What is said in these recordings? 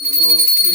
ভক্তি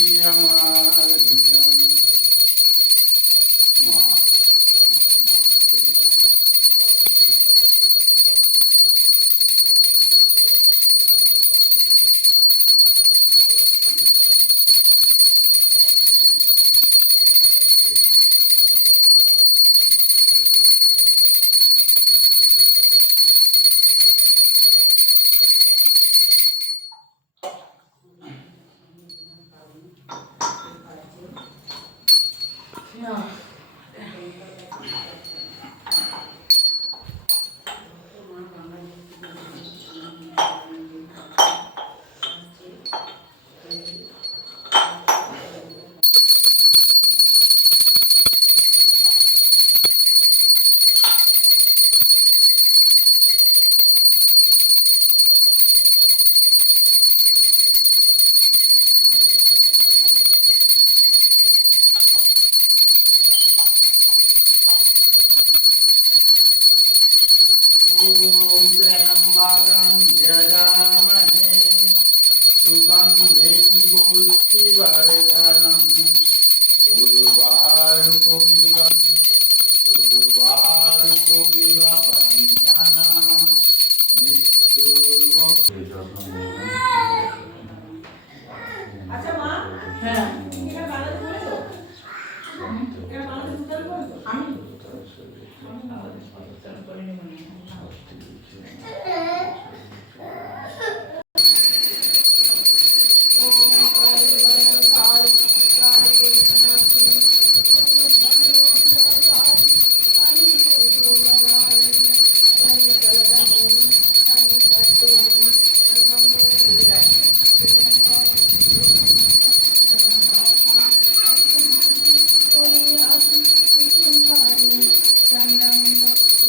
Thank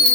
you.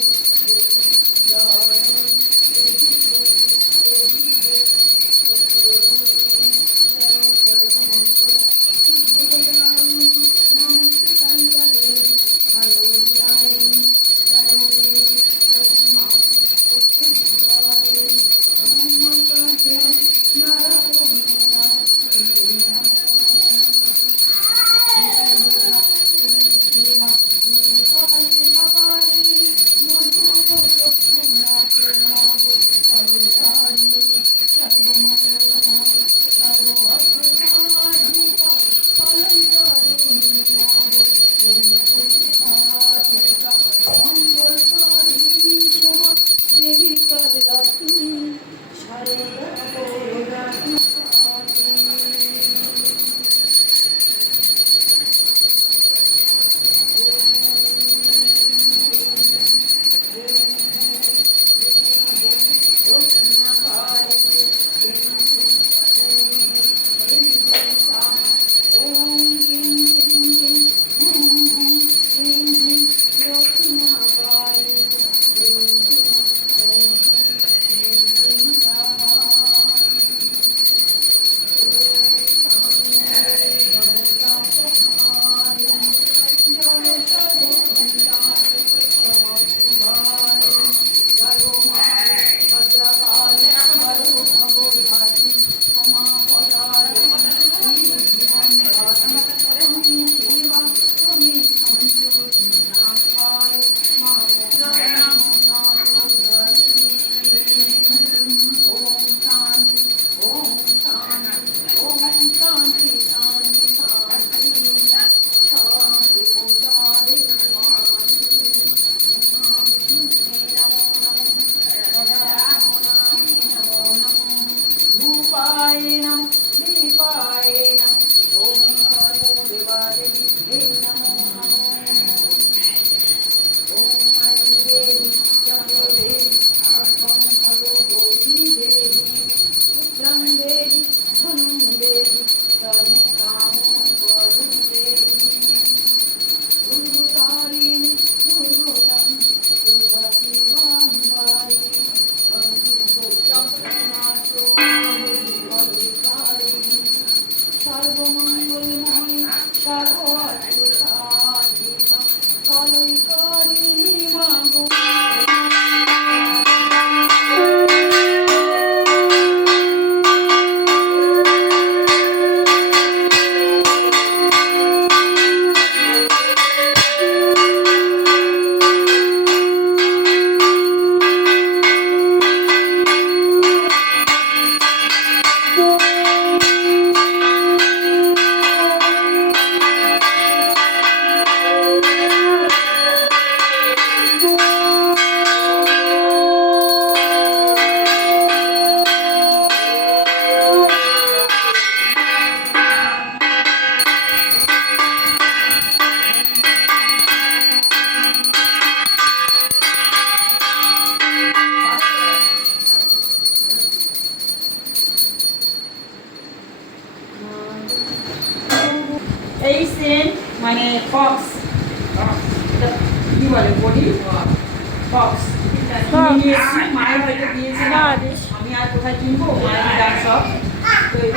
আমি আর কোথায় কিনবো? মায়ের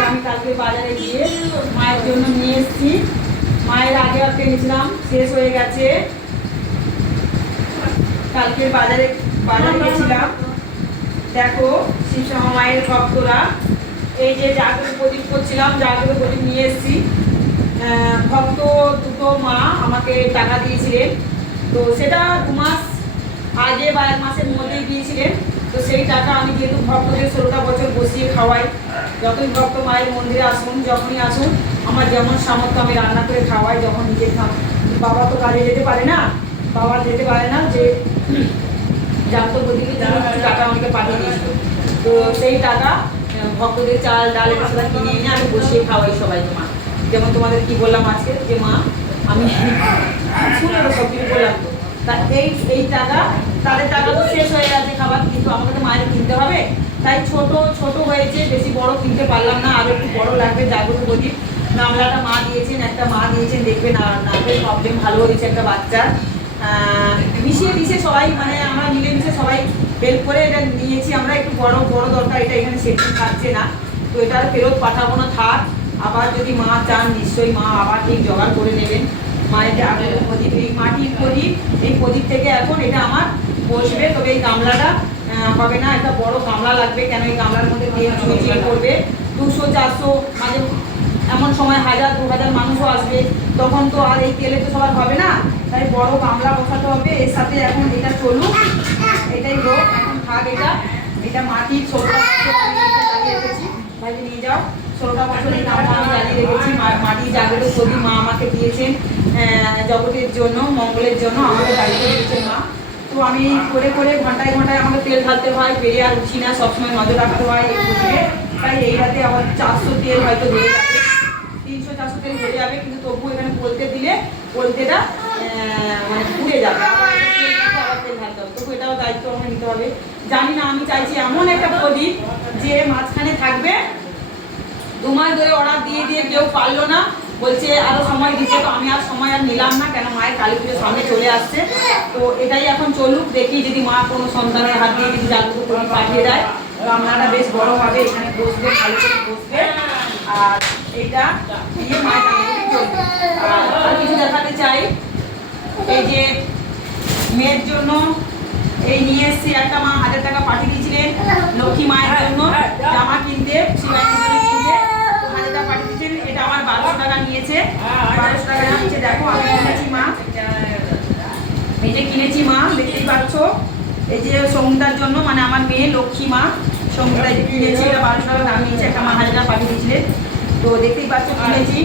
আমি কালকে বাজারে গিয়ে মায়ের জন্য নিয়ে এসেছি। মায়ের আগে আর কিনেছিলাম, শেষ হয়ে গেছে। কালকে বাজারে বাজারে গেছিলাম। দেখো শিবশ্যামা মায়ের ভক্তরা। এই যে জাগ্রত প্রদীপ করছিলাম জাগ্রত প্রদীপ নিয়ে এসেছি। ভক্ত দুটো মা আমাকে টাকা দিয়েছিলেন। তো সেটা দু মাস আগে বা এক মাসের মধ্যেই দিয়েছিলেন। তো সেই টাকা আমি যেহেতু ভক্তদের ষোলোটা বছর বসিয়ে খাওয়াই যতই ভক্ত মায়ের মন্দিরে আসুন যখনই আসুন আমার যেমন সামর্থ্য আমি রান্না করে খাওয়াই যখন নিজে বাবা তো কাজে যেতে পারে না বাবা যেতে পারে না যে জন্য কিছু টাকা আমাকে পাঠিয়ে দিয়েছিল। তো সেই টাকা ভক্তদের চাল ডাল এটা সেটা কিনে এনে আমি বসিয়ে খাওয়াই সবাইকে মা। যেমন তোমাদের কি বললাম আজকে? যে মা আমি শুনে সব কিছু বললাম তো। তা এই এই টাকা, তাদের টাকা তো শেষ হয়ে গেছে খাবার, কিন্তু আমাকে তো মায়ের কিনতে হবে। তাই ছোট ছোট হয়েছে, বেশি বড় কিনতে পারলাম না, আরও একটু বড় লাগবে, জাগ্রত প্রদীপ। গামলাটা মা দিয়েছেন, একটা মা দিয়েছেন দেখবে না নাকের প্রবলেম ভালো হয়েছে একটা বাচ্চার। মিশিয়ে মিশিয়ে সবাই মানে আমরা মিলেমিশে সবাই হেল্প করে এটা নিয়েছি। আমরা একটু বড় বড় দরকার, এটা এখানে সেটিং থাকছে না। তো এটা ফেরত পাঠাবো না, থাক। আবার যদি মা চান, নিশ্চয়ই মা আবার ঠিক জোগাড় করে নেবেন। মায়ের মাটির প্রদীপ থেকে এখন এটা আমার বসবে তবে এই গামলাটা হবে না একটা বড় গামলা লাগবে কেন এই গামলার মধ্যে তেল করবে? দুশো চারশো মাঝে এমন সময় হাজার দু হাজার মানুষও আসবে তখন তো আর এই তেলে তো সবার হবে না তাই বড় গামলা বসাতে হবে এর সাথে এখন এটা চলুক এটাই হোক এখন থাক এটা এটা মাটির রেখেছি ভাইকে নিয়ে যাও। ষোলোটা বছর এই আমি জ্বালিয়ে রেখেছি। মা- মাটি জাগরে ছবি মা আমাকে দিয়েছেন জগতের জন্য, মঙ্গলের জন্য আমাকে জ্বালিয়ে দিয়েছেন মা। তো আমি করে করে ঘন্টায় ঘন্টায় আমাকে তেল ঢালতে হয় বেরিয়ে আর উঠি না, সবসময় নজর রাখতে হয় এই। তাই এই রাতে আবার চারশো তেল হয়তো ধরে যাবে, তিনশো চারশো তেল ধরে যাবে, কিন্তু তবু এখানে বলতে দিলে বলতেটা মানে পুড়ে যাবে আবার একটা তেল দিতে আবার তেল ঢালতে হবে তবু এটাও দায়িত্ব আমাকে নিতে হবে। জানি না, আমি চাইছি এমন একটা প্রদীপ যে মাঝখানে থাকবে। দু মাস ধরে অর্ডার দিয়ে দিয়ে কেউ পারল না। বলছে, আরও সময় দিতে। তো আমি আর সময় আর নিলাম না, কেন মায়ের কালী পুজোর সামনে চলে আসছে। তো এটাই এখন চলুক, দেখি যদি মা কোনো সন্তানের হাত দিয়ে যদি জাগ্রত করে পাঠিয়ে দেয়। রান্নাটা বেশ বড় হবে এখানে বসবে, ভালো করে বসবে। আর এটা আর কিছু দেখাতে চাই, এই যে মেয়ের জন্য এই নিয়ে এসছি একটা মা হাজার টাকা পাঠিয়ে দিয়েছিলেন লক্ষ্মী মায়ের জন্য জামা কিনতে শিবাইয়ের জন্য কিনতে। তো হাজার টাকা পাঠিয়ে দিয়েছিলেন এটা আমার বারোশো টাকা নিয়েছে। বারোশো টাকা নিয়েছে। দেখো আমি কিনেছি মা। এই যে কিনেছি মা দেখতেই পাচ্ছ। এই যে সঙ্গীতার জন্য মানে আমার মেয়ে লক্ষ্মী মা সঙ্গীতা কিনেছি এটা বারোশো টাকা দাম নিয়েছে। একটা মা হাজার টাকা পাঠিয়ে দিয়েছিলেন। তো দেখতেই পাচ্ছ কিনেছি।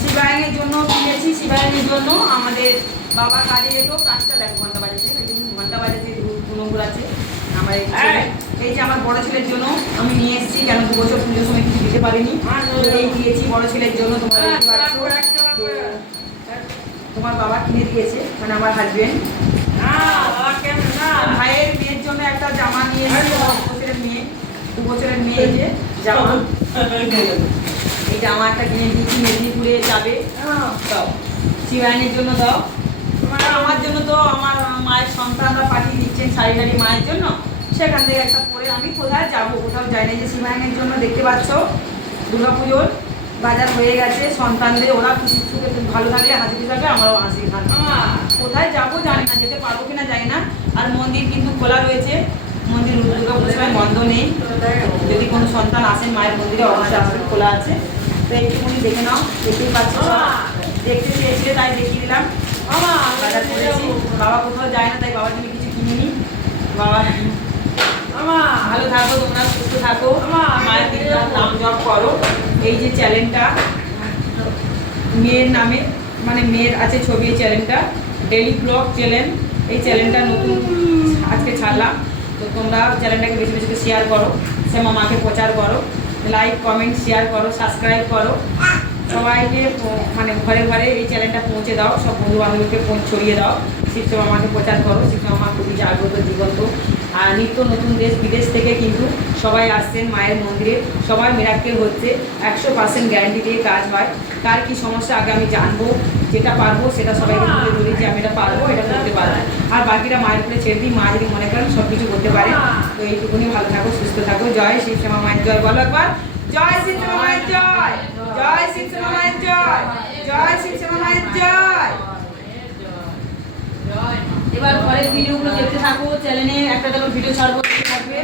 শিবায়নের জন্য কিনেছি। শিবায়নের জন্য আমাদের বাবা কাজে যেত কাজটা দেখো ঘণ্টা বাজেছে ঘণ্টা বাজেছে দু আছে। আমার এই যে আমার বড় ছেলের জন্য আমি নিয়ে এসেছি কেন দু বছর পুজোর সময় কিছু দিতে পারিনি। এই দিয়েছি বড় ছেলের জন্য তোমরা তো তোমার বাবা কিনে দিয়েছে মানে আমার হাজবেন্ড ভাইয়ের মেয়ের জন্য একটা জামা নিয়ে এসেছি বছরের মেয়ে দু বছরের মেয়ে যে জামা। এই জামা একটা কিনে দিয়েছি মেদিনীপুরে যাবে। দাও। শিবায়নের জন্য দাও। মানে আমার জন্য তো আমার মায়ের সন্তানরা পাঠিয়ে দিচ্ছেন শাড়ি টাড়ি মায়ের জন্য। সেখান থেকে একটা পরে আমি কোথায় যাব কোথাও যাই না যে শিবায়নের জন্য দেখতে পাচ্ছ দুর্গাপুজোর বাজার হয়ে গেছে। সন্তানদের ওরা খুশি সুখে ভালো থাকলে হাসি থাকবে আমারও হাসি থাকবে। কোথায় যাব জানি না যেতে পারব কিনা জানি না। আর মন্দির কিন্তু খোলা রয়েছে। মন্দির দুর্গা পুজোর সময় বন্ধ নেই। যদি কোনো সন্তান আসেন মায়ের মন্দিরে অবশ্যই আসবে খোলা আছে। তো এইটুকুনি দেখে নাও দেখতেই পাচ্ছ। দেখতে চেয়েছিলে তাই দেখিয়ে দিলাম। বাজার করেছি বাবা কোথাও যায় না তাই বাবার জন্য কিছু কিনিনি। বাবা ভালো থাকো তোমরা সুস্থ থাকো। মায়ের দিকে নাম জপ করো। এই যে চ্যানেলটা মেয়ের নামে মানে মেয়ের আছে ছবি এই চ্যানেলটা ডেলি ব্লগ চ্যানেল এই চ্যানেলটা নতুন আজকে ছাড়লাম। তো তোমরা চ্যানেলটাকে বেশি বেশি শেয়ার করো। শ্যামা মাকে প্রচার করো। লাইক কমেন্ট শেয়ার করো সাবস্ক্রাইব করো। সবাইকে মানে ঘরে ঘরে এই চ্যানেলটা পৌঁছে দাও, সব বন্ধু বান্ধবীকে ছড়িয়ে দাও। শিবসেবা আমাকে প্রচার করো, শিবসেবা আমার খুবই জাগ্রত, জীবন্ত। আর নিত্য নতুন দেশ, বিদেশ থেকে কিন্তু সবাই আসছেন মায়ের মন্দিরে। সবার মেরাক্কেল হচ্ছে, একশো পার্সেন্ট গ্যারান্টি দিয়ে কাজ হয়। তার কি সমস্যা আগে আমি জানব, যেটা পারব সেটা সবাইকে তুলে ধরি যে আমি এটা পারব, এটা করতে পারব। আর বাকিরা মায়ের উপরে ছেড়ে দিই, মা যদি মনে করেন সব কিছু করতে পারে। তো এইটুকুনি, ভালো থাকো, সুস্থ থাকো। জয় শিবশ্যামা মায়ের জয়। বলো একবার। জয় শিবশ্যামা মায়ের জয়। জয় শিব মায়ের জয়। জয় শিব মায়ের জয়। এবার ঘরের ভিডিওগুলো দেখতে থাকো চ্যানেলে একটা দেখো ভিডিও ছাড়বো থাকবে।